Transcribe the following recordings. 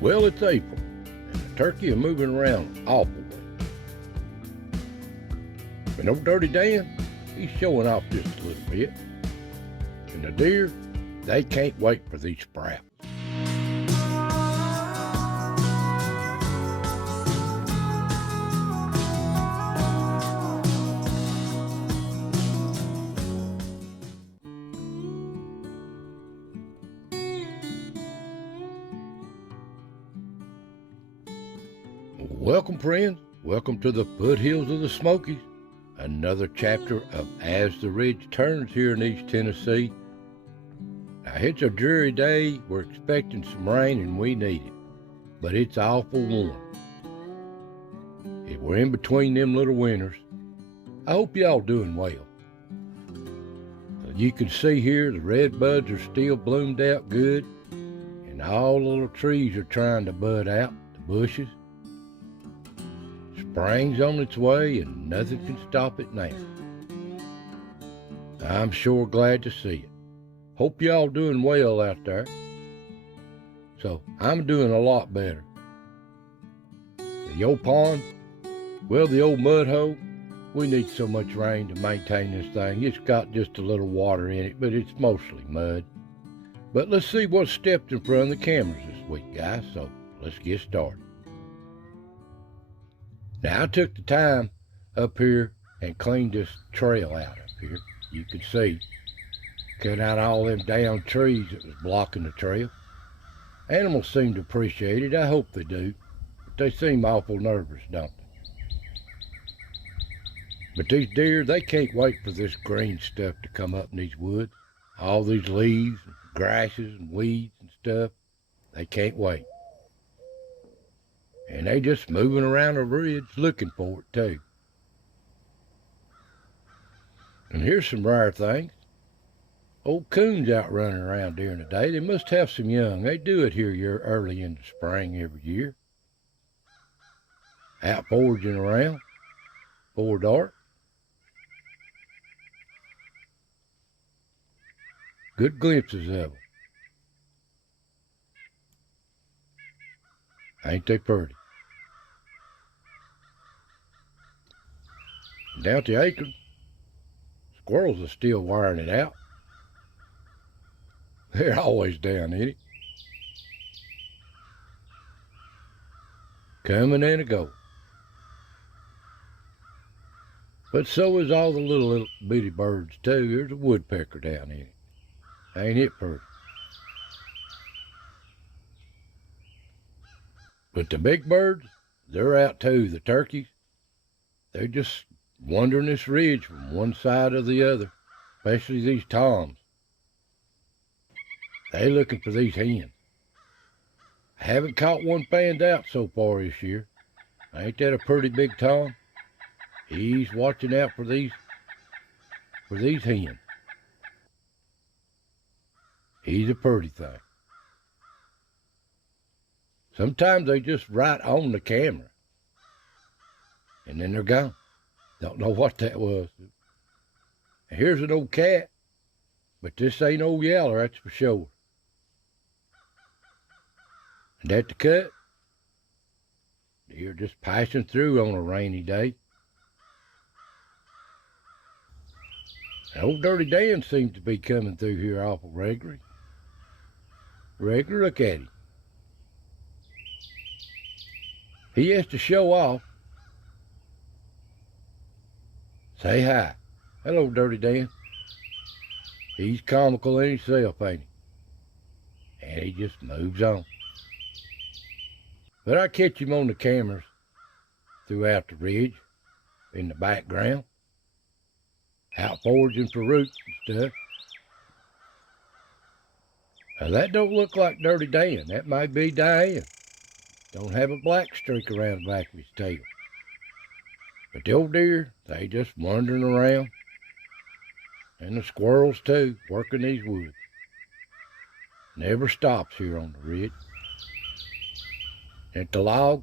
Well, it's April, and the turkey are moving around awful. But old Dirty Dan, he's showing off just a little bit. And the deer, they can't wait for these sprouts. Welcome, friends. Welcome to the foothills of the Smokies. Another chapter of As the Ridge Turns here in East Tennessee. Now, it's a dreary day. We're expecting some rain and we need it. But it's awful warm. If we're in between them little winters, I hope y'all doing well. You can see here the red buds are still bloomed out good. And all the little trees are trying to bud out, the bushes. Spring's on its way and nothing can stop it now. I'm sure glad to see it. Hope y'all doing well out there. So I'm doing a lot better. The old pond, well, the old mud hole, we need so much rain to maintain this thing. It's got just a little water in it, but it's mostly mud. But let's see what's stepped in front of the cameras this week, guys. So let's get started. Now, I took the time up here and cleaned this trail out up here. You can see, cut out all them down trees that was blocking the trail. Animals seem to appreciate it. I hope they do. But they seem awful nervous, don't they? But these deer, they can't wait for this green stuff to come up in these woods. All these leaves, and grasses, and weeds and stuff. They can't wait. And they just moving around the ridge looking for it too. And here's some rare things. Old coons out running around during the day. They must have some young. They do it here early in the spring every year. Out foraging around before dark. Good glimpses of them. Ain't they pretty? Down at the acre, squirrels are still wiring it out. They're always down in it. Coming and a going. But so is all the little bitty birds too. There's a woodpecker down in it. Ain't it pretty? But the big birds, they're out too. The turkeys, they're just wandering this ridge from one side or the other, especially these toms. They looking for these hens. I haven't caught one fanned out so far this year. Ain't that a pretty big tom? He's watching out for these hens. He's a pretty thing. Sometimes they just right on the camera. And then they're gone. Don't know what that was. And here's an old cat. But this ain't old Yeller, that's for sure. And at the cut, deer just passing through on a rainy day. And old Dirty Dan seems to be coming through here awful regularly. Look at him. He has to show off. Say hi. Hello, Dirty Dan. He's comical in himself, ain't he? And he just moves on. But I catch him on the cameras throughout the ridge, in the background, out foraging for roots and stuff. Now that don't look like Dirty Dan. That might be Diane. Don't have a black streak around the back of his tail. But the old deer, they just wandering around. And the squirrels too, working these woods. Never stops here on the ridge. At the log,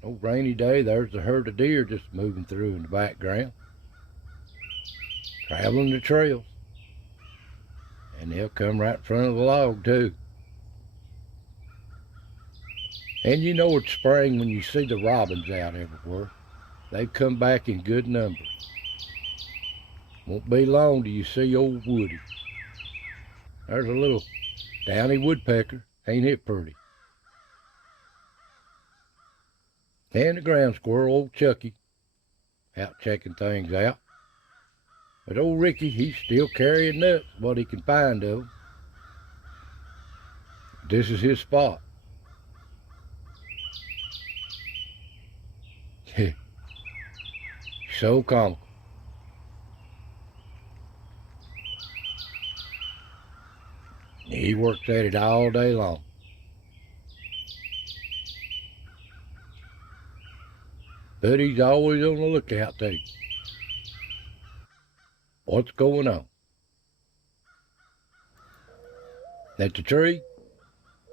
old rainy day, there's a herd of deer just moving through in the background. Traveling the trails. And they'll come right in front of the log too. And you know it's spring when you see the robins out everywhere. They've come back in good numbers. Won't be long till you see old Woody. There's a little downy woodpecker. Ain't it pretty? And the ground squirrel, old Chucky, out checking things out. But old Ricky, he's still carrying nuts, what he can find of them. This is his spot. So comical. He works at it all day long. But he's always on the lookout too. What's going on? At the tree?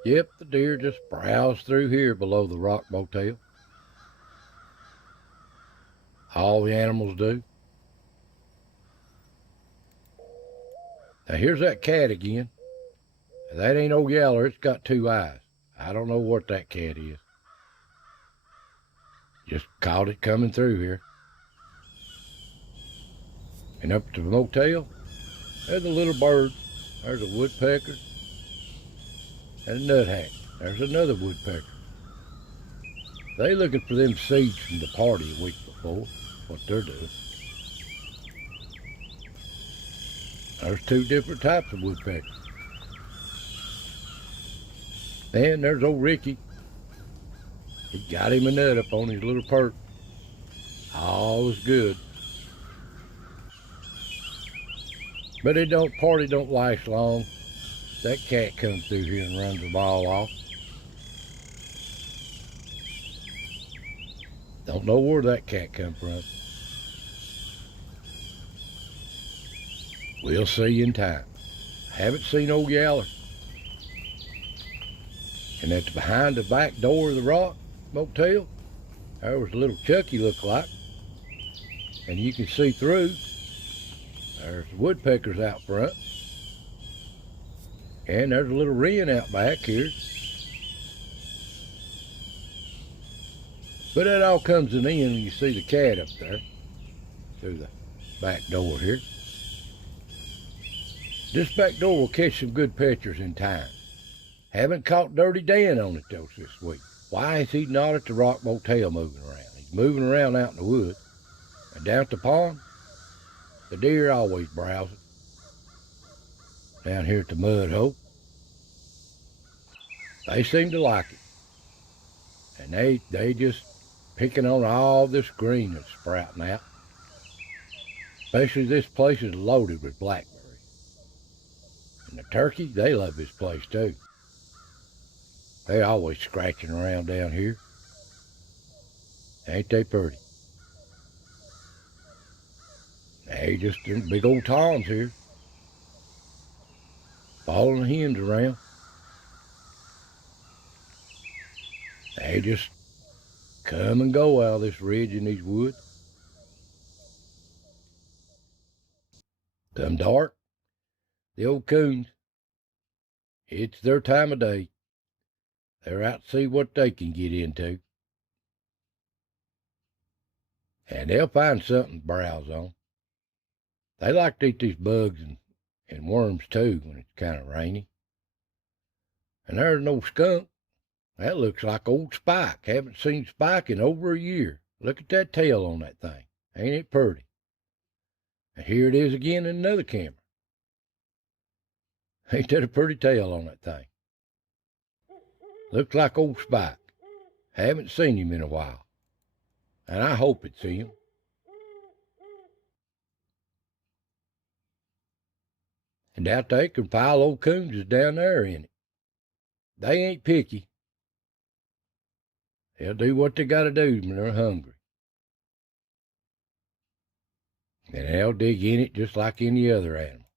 Yep, the deer just browse through here below the rock motel. All the animals do. Now here's that cat again. That ain't old Yeller, it's got two eyes. I don't know what that cat is. Just caught it coming through here. And up to the motel, there's a little bird. There's a woodpecker and a nuthatch. There's another woodpecker. They looking for them seeds from the party a week before. What they're doing. There's two different types of woodpeckers. And there's old Ricky. He got him a nut up on his little perch. All is good. But party don't last long. That cat comes through here and runs them all off. Don't know where that cat come from. We'll see in time. Haven't seen old Yeller. And that's behind the back door of the rock motel. There was a little Chucky look like. And you can see through. There's the woodpeckers out front. And there's a little wren out back here. But that all comes in when you see the cat up there. Through the back door here. This back door will catch some good pictures in time. Haven't caught Dirty Dan on it though this week. Why is he not at the rock motel moving around? He's moving around out in the woods. And down at the pond, the deer always browsing. Down here at the mud hole. They seem to like it. And they just picking on all this green that's sprouting out. Especially this place is loaded with blackberries. And the turkey, they love this place too. They always scratching around down here. Ain't they pretty? They just them big old toms here. Following the hens around. They just come and go out of this ridge in these woods. Come dark, the old coons, it's their time of day. They're out to see what they can get into. And they'll find something to browse on. They like to eat these bugs and worms too when it's kind of rainy. And there's no skunk. That looks like old Spike. Haven't seen Spike in over a year. Look at that tail on that thing. Ain't it pretty? And here it is again in another camera. Ain't that a pretty tail on that thing? Looks like old Spike. Haven't seen him in a while. And I hope it's him. And out there, can pile old coons is down there in it. They ain't picky. They'll do what they gotta do when they're hungry. And they'll dig in it just like any other animal.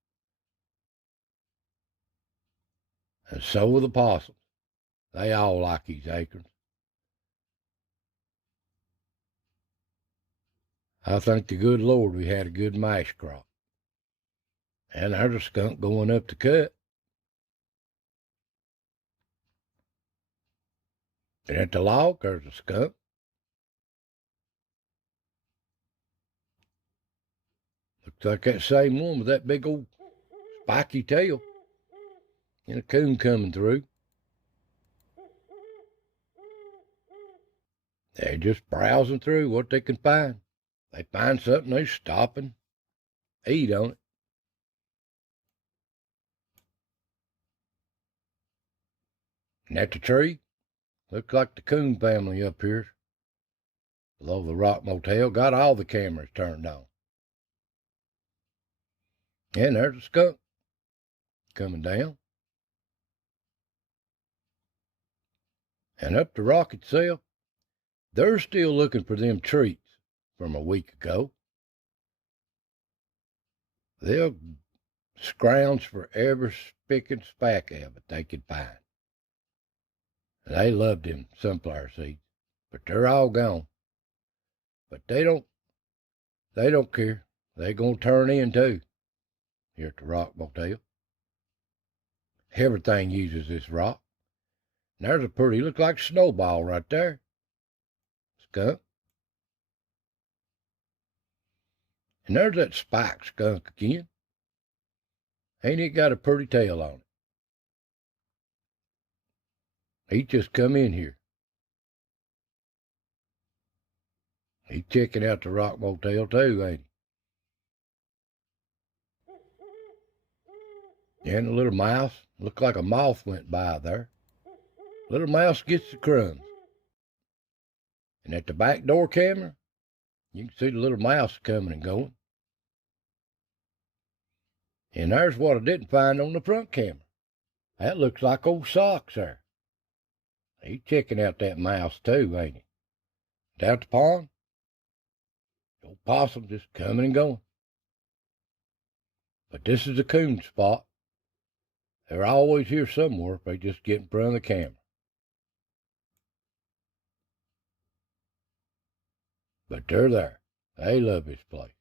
And so will the possums. They all like these acorns. I thank the good Lord we had a good mash crop. And there's a skunk going up to cut. And at the log, there's a skunk. Looks like that same one with that big old spiky tail. And a coon coming through. They're just browsing through what they can find. They find something, they stop and eat on it. And at the tree, looks like the coon family up here below the rock motel got all the cameras turned on. And there's a skunk coming down. And up the rock itself, they're still looking for them treats from a week ago. They'll scrounge for every spick and spack of it they could find. And they loved them sunflower seeds, but they're all gone. But they don't care. They gonna turn in too, here at the rock motel. Everything uses this rock. And there's a pretty, look like snowball right there. Skunk. And there's that spike skunk again. Ain't it got a pretty tail on it? He just come in here. He's checking out the rock motel too, ain't he? And the little mouse, looked like a moth went by there. Little mouse gets the crumbs. And at the back door camera, you can see the little mouse coming and going. And there's what I didn't find on the front camera. That looks like old Socks there. He's checking out that mouse too, ain't he? Down at the pond, old possum just coming and going. But this is the coon spot. They're always here somewhere if they just get in front of the camera. But they're there. They love this place.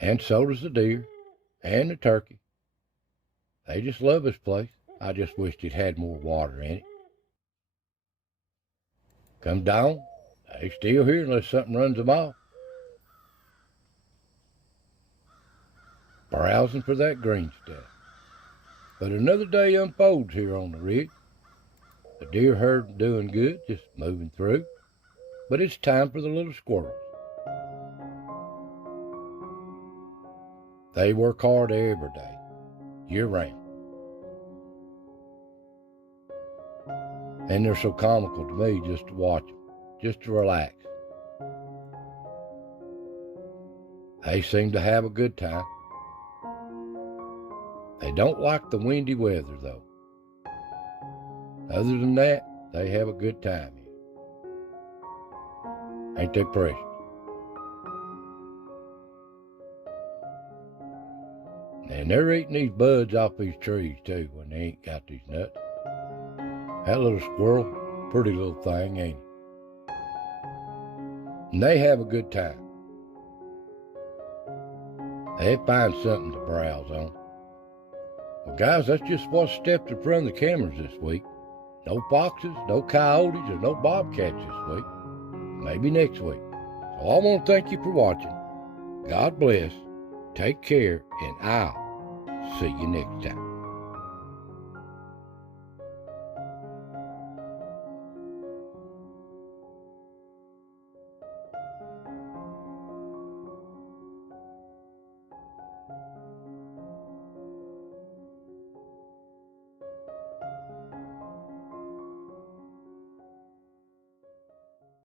And so does the deer and the turkey. They just love this place. I just wished it had more water in it. Come down, they still here unless something runs them off. Browsing for that green stuff. But another day unfolds here on the ridge. The deer herd doing good, just moving through. But it's time for the little squirrels. They work hard every day, year round. And they're so comical to me just to watch them, just to relax. They seem to have a good time. They don't like the windy weather, though. Other than that, they have a good time here. Ain't they precious? And they're eating these buds off these trees, too, when they ain't got these nuts. That little squirrel, pretty little thing, ain't he? And they have a good time. They find something to browse on. Well, guys, that's just what stepped in front of the cameras this week. No foxes, no coyotes, or no bobcats this week. Maybe next week. So I want to thank you for watching. God bless, take care, and I'll see you next time.